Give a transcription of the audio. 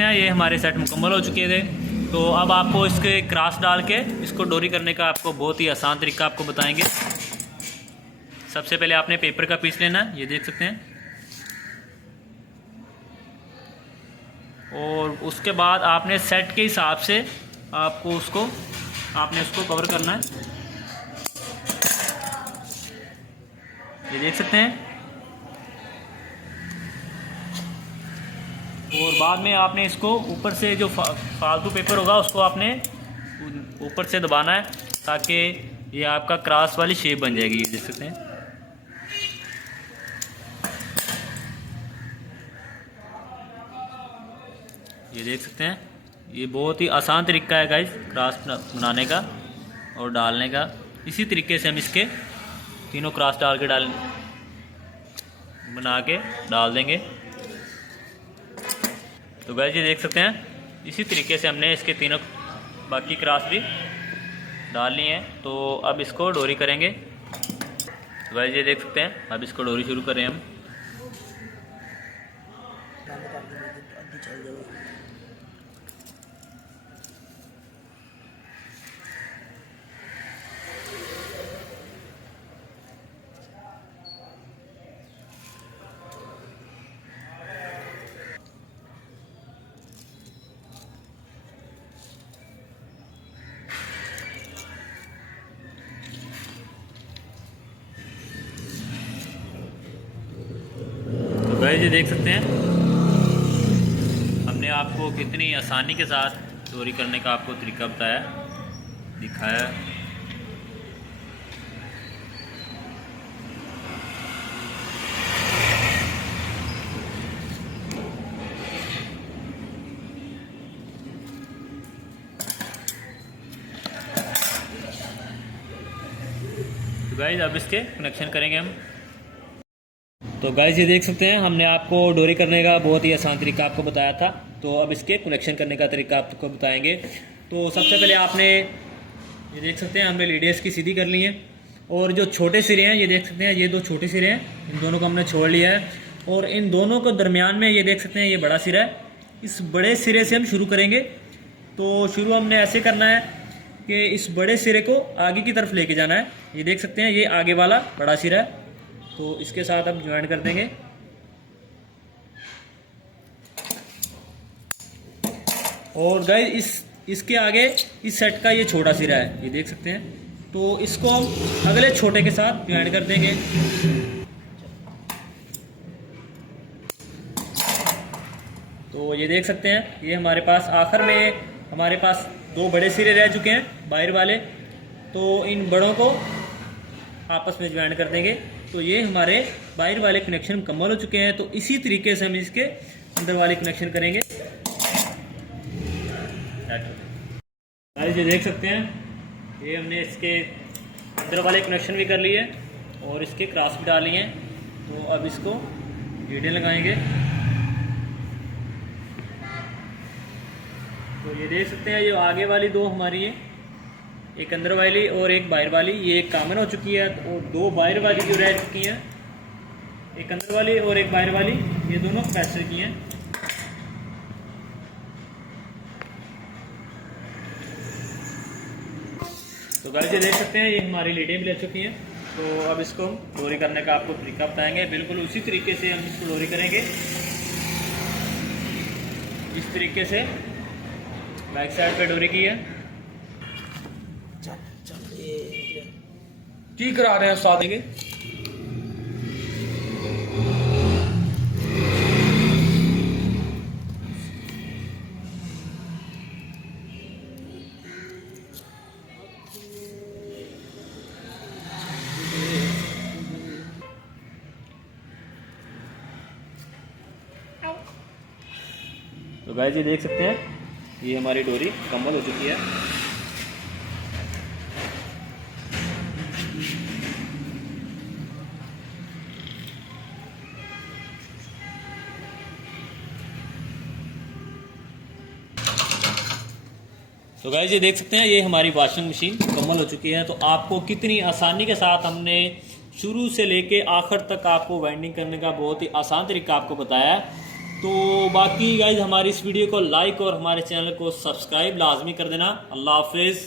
ये हमारे सेट मुकम्मल हो चुके थे। तो अब आपको इसके क्रॉस डाल के इसको डोरी करने का आपको बहुत ही आसान तरीका आपको बताएंगे। सबसे पहले आपने पेपर का पीस लेना है, ये देख सकते हैं, और उसके बाद आपने सेट के हिसाब से आपको उसको कवर करना है, ये देख सकते हैं। और बाद में आपने इसको ऊपर से जो फालतू पेपर होगा उसको आपने ऊपर से दबाना है ताकि ये आपका क्रॉस वाली शेप बन जाएगी, ये देख सकते हैं। ये देख सकते हैं, ये बहुत ही आसान तरीका है गाइस क्रॉस बनाने का और डालने का। इसी तरीके से हम इसके तीनों क्रॉस डाल के बना के डाल देंगे। तो गाइस ये देख सकते हैं, इसी तरीके से हमने इसके तीनों बाकी क्रॉस भी डाल लिए हैं। तो अब इसको डोरी करेंगे। तो गाइस ये देख सकते हैं, अब इसको डोरी शुरू करें हम। गाइस ये देख सकते हैं, हमने आपको कितनी आसानी के साथ चोरी करने का आपको तरीका बताया, दिखाया। तो गाइस अब इसके कनेक्शन करेंगे हम। तो गाइस ये देख सकते हैं, हमने आपको डोरी करने का बहुत ही आसान तरीका आपको बताया था। तो अब इसके कनेक्शन करने का तरीका आपको बताएंगे। तो सबसे पहले आपने ये देख सकते हैं, हमने लीडर्स की सीधी कर ली है, और जो छोटे सिरे हैं ये देख सकते हैं, ये दो छोटे सिरे हैं, इन दोनों को हमने छोड़ लिया है। और इन दोनों को दरमियान में ये देख सकते हैं, ये बड़ा सिरा है। इस बड़े सिरे से हम शुरू करेंगे। तो शुरू हमने ऐसे करना है कि इस बड़े सिरे को आगे की तरफ लेके जाना है। ये देख सकते हैं, ये आगे वाला बड़ा सिरा है, तो इसके साथ हम ज्वाइन कर देंगे। और गाइस इसके आगे इस सेट का ये छोटा सिरा है, ये देख सकते हैं, तो इसको हम अगले छोटे के साथ ज्वाइन कर देंगे। तो ये देख सकते हैं, ये हमारे पास आखिर में हमारे पास दो बड़े सिरे रह चुके हैं बाहर वाले, तो इन बड़ों को आपस में ज्वाइन कर देंगे। तो ये हमारे बाहर वाले कनेक्शन मुकम्मल हो चुके हैं। तो इसी तरीके से हम इसके अंदर वाले कनेक्शन करेंगे। गाइस ये देख सकते हैं, ये हमने इसके अंदर वाले कनेक्शन भी कर लिए और इसके क्रॉस भी डाल लिए हैं। तो अब इसको लीडें लगाएंगे। तो ये देख सकते हैं, ये आगे वाली दो हमारी है, एक अंदर वाली और एक बाहर वाली, ये एक कॉमन हो चुकी है। और दो बाहर वाली जो रह चुकी हैं, एक अंदर वाली और एक बाहर वाली, ये दोनों कैप्चर की हैं। तो गाइस ये देख सकते हैं, ये हमारी लीडें भी ले चुकी हैं। तो अब इसको डोरी करने का आपको तरीका बताएंगे। बिल्कुल उसी तरीके से हम इसको डोरी करेंगे। इस तरीके से बैक साइड पे डोरी की है। की करा रहे हैं उस्ताद देंगे। तो गाइस ये देख सकते हैं, ये हमारी डोरी मुकम्मल हो चुकी है। तो गाइस ये देख सकते हैं, ये हमारी वॉशिंग मशीन मुकम्मल हो चुकी है। तो आपको कितनी आसानी के साथ हमने शुरू से लेके आखिर तक आपको वाइंडिंग करने का बहुत ही आसान तरीका आपको बताया है। तो बाकी गाइज हमारी इस वीडियो को लाइक और हमारे चैनल को सब्सक्राइब लाजमी कर देना। अल्लाह हाफिज़।